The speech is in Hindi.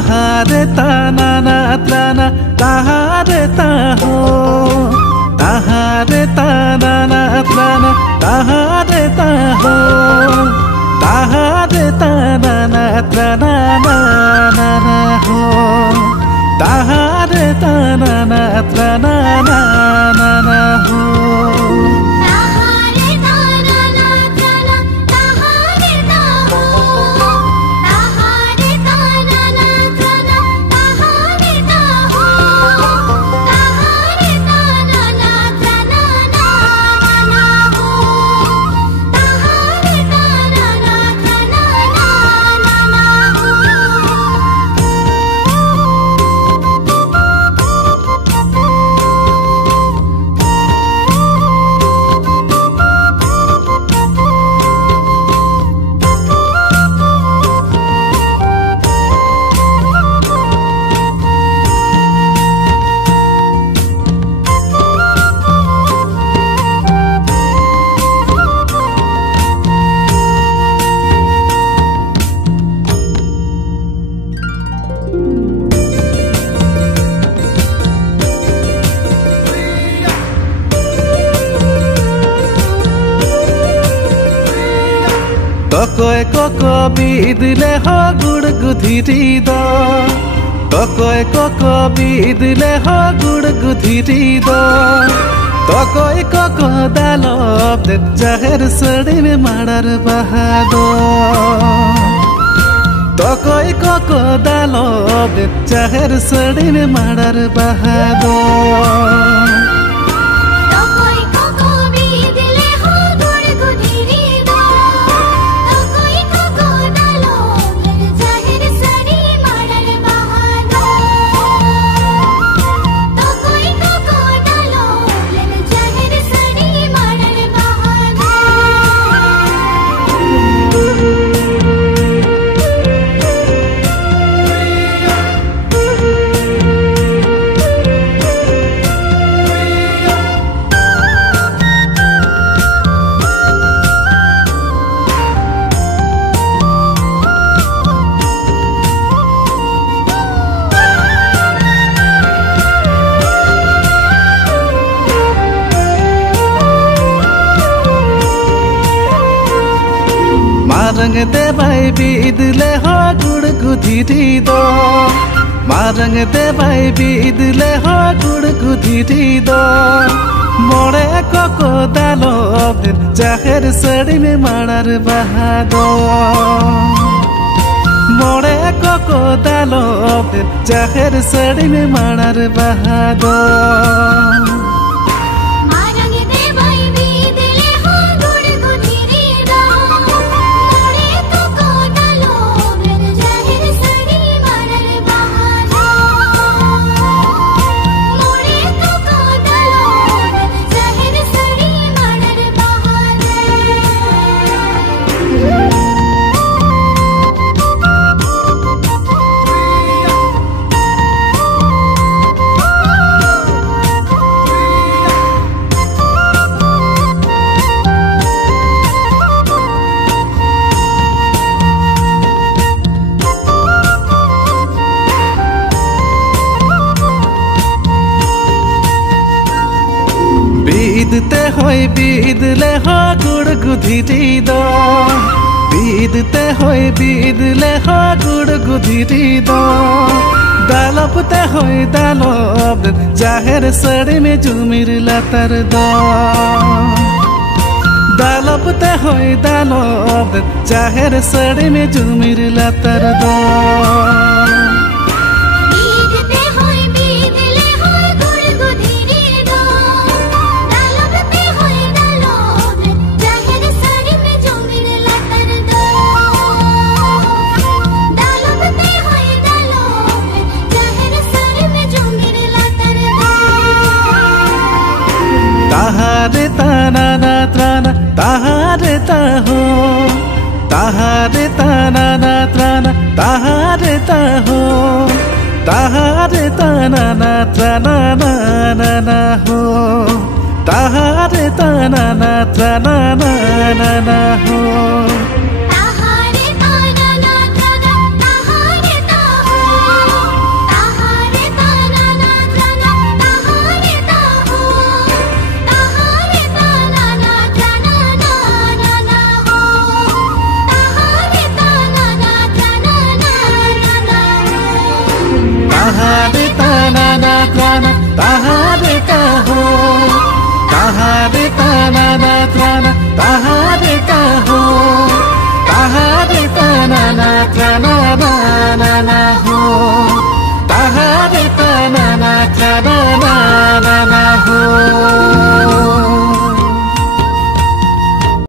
তাহারে তানা না ত্রানা তাহারে তাহো তাহারে তানা না ত্রানা তাহারে তাহো তাহারে তানা না ত্রানা না না না হো তাহারে তানা না ত্রানা না না না হো তকয় কক বিদলে হ গুড় গুধিরি দ তকয় কক বিদলে হ গুড় গুধিরি দ তকয় কক দাল জাহের সড়ি মে মাড়ার বাহাদ তকয় কক দাল জাহের সড়ি মে মাড়ার বাহাদ मारंग दे भाई बीदले हो गुड़ गुधिरी दो मारंग दे भाई बीदले हो गुड़ गुधिरी दो मोड़े कोको दालो जाहेर सड़ी में माड़ार बहादो मोड़े कोको दालो जाहेर सड़ी में माड़ार बहादो बीदते होई बीदले हो गुड़ गुधिरी दो बीदते होई बीदले हो गुड़ गुधिरी दो दालपते होई दालब जाहेर सड़ी में जुमिर लतर दो दालपते होई दालब जाहेर सड़ी में जुमिर लतर दो ताहारे ताना ना त्राना ताहारे ताहो ताहारे ताना ना त्राना ताहारे ताहो ताहारे ताना ना त्राना ना ना ना हो ताहारे ताना ना त्राना ना ना ना हो।